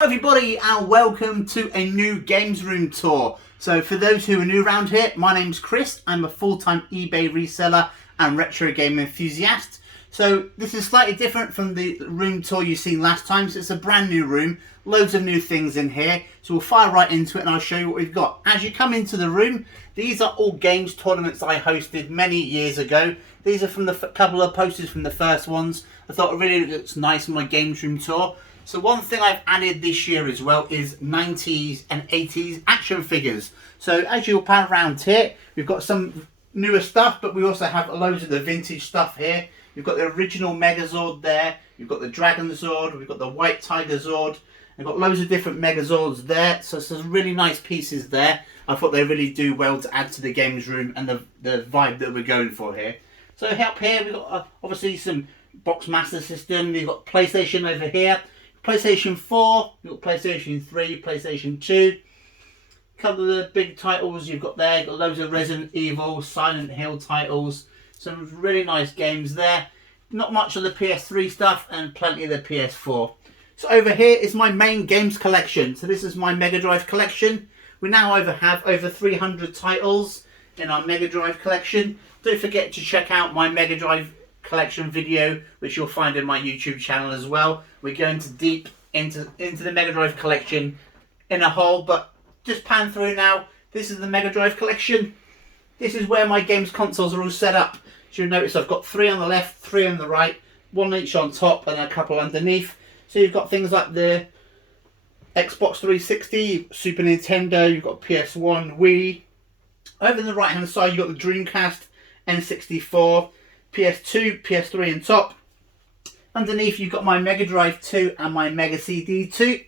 Hello everybody and welcome to a new games room tour. So for those who are new around here, my name's Chris. I'm a full-time eBay reseller and retro game enthusiast. So this is slightly different from the room tour you've seen last time. So it's a brand new room, loads of new things in here. So we'll fire right into it and I'll show you what we've got. As you come into the room, these are all games tournaments I hosted many years ago. These are from the couple of posters from the first ones. I thought it really looks nice in my games room tour. So one thing I've added this year as well is 90s and 80s action figures. So as you'll pan around here, we've got some newer stuff, but we also have loads of the vintage stuff here. You've got the original Megazord there, you've got the Dragon Zord, we've got the White Tiger Zord, we've got loads of different Megazords there. So some really nice pieces there. I thought they really do well to add to the games room and the vibe that we're going for here. So up here we've got obviously some Box Master System, we've got PlayStation over here. PlayStation 4, you've got PlayStation 3, PlayStation 2. A couple of the big titles you've got there. You've got loads of Resident Evil, Silent Hill titles. Some really nice games there. Not much of the PS3 stuff and plenty of the PS4. So over here is my main games collection. So this is my Mega Drive collection. We now have over 300 titles in our Mega Drive collection. Don't forget to check out my Mega Drive collection video, which you'll find in my YouTube channel as well. We're going deep into the Mega Drive collection in a whole, but just pan through now. This is the Mega Drive collection. This is where my games consoles are all set up. So you'll notice I've got 3 on the left, 3 on the right, 1 each on top and a couple underneath. So you've got things like the Xbox 360, Super Nintendo, you've got PS1, Wii. Over on the right hand side you've got the Dreamcast, N64, PS2, PS3 on top. Underneath you've got my Mega Drive 2 and my Mega CD 2.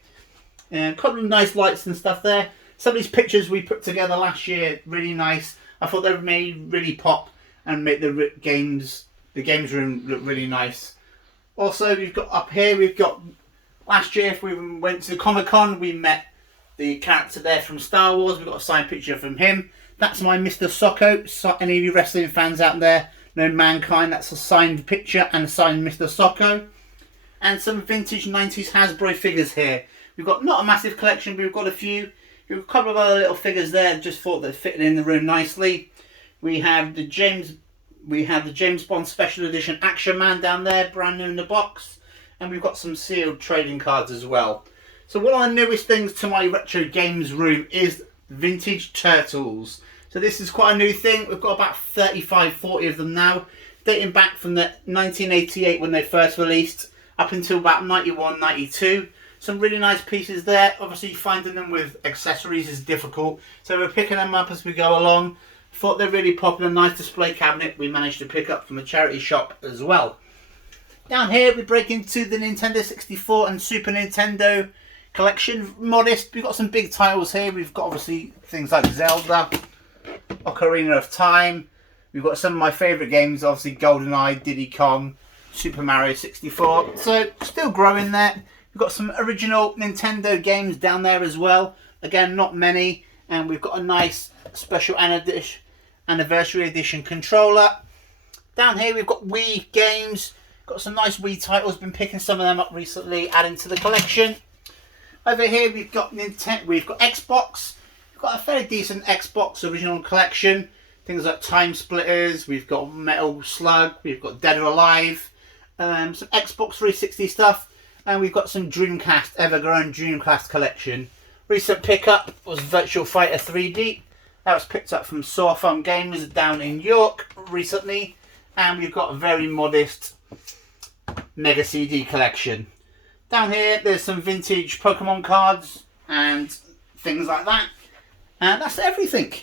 And a couple of nice lights and stuff there. Some of these pictures we put together last year, really nice. I thought they made really pop and make the games room look really nice. Also we've got up here, we've got last year if we went to Comic-Con, we met the character there from Star Wars. We've got a signed picture from him. That's my Mr. Socko. So any of you wrestling fans out there know Mankind, that's a signed picture and a signed Mr. Socko. And some vintage 90s Hasbro figures here. We've got not a massive collection, but we've got a few. We've got a couple of other little figures there, just thought they'd fit in the room nicely. We have the James Bond Special Edition Action Man down there, brand new in the box. And we've got some sealed trading cards as well. So one of the newest things to my retro games room is vintage turtles. So this is quite a new thing. We've got about 35, 40 of them now, dating back from the 1988 when they first released up until about 91, 92. Some really nice pieces there. Obviously finding them with accessories is difficult, so we're picking them up as we go along. Thought they're really popular, nice display cabinet we managed to pick up from a charity shop as well. Down here we break into the Nintendo 64 and Super Nintendo collection. Modest, we've got some big titles here. We've got obviously things like Zelda, Ocarina of Time. We've got some of my favourite games, obviously GoldenEye, Diddy Kong, Super Mario 64. So still growing there. We've got some original Nintendo games down there as well. Again, not many. And we've got a nice special anniversary edition controller. Down here we've got Wii games. Got some nice Wii titles. Been picking some of them up recently, adding to the collection. Over here we've got Xbox. Got a fairly decent Xbox original collection. Things like Time Splitters, we've got Metal Slug, we've got Dead or Alive, some Xbox 360 stuff, and we've got some Dreamcast, ever-growing Dreamcast collection. Recent pickup was Virtual Fighter 3D. That was picked up from Saw Fun Games down in York recently. And we've got a very modest Mega CD collection. Down here there's some vintage Pokemon cards and things like that. And that's everything.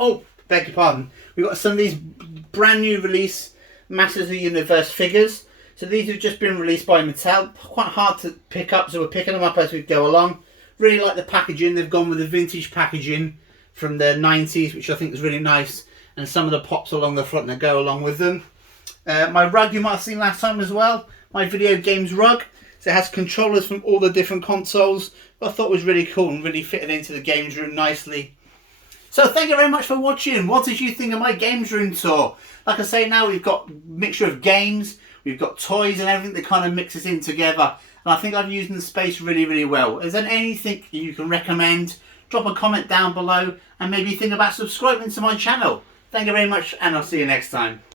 Oh, beg your pardon. We've got some of these brand new release Masters of the Universe figures. So these have just been released by Mattel. Quite hard to pick up, so we're picking them up as we go along. Really like the packaging. They've gone with the vintage packaging from the 90s, which I think is really nice. And some of the pops along the front that go along with them. My rug you might have seen last time as well. My video games rug. So it has controllers from all the different consoles. I thought it was really cool and really fitted into the games room nicely. So thank you very much for watching. What did you think of my games room tour? Like I say, now we've got a mixture of games, we've got toys and everything that kind of mixes in together. and I think I've used the space really well. Is there anything you can recommend? Drop a comment down below and maybe think about subscribing to my channel. Thank you very much, and I'll see you next time.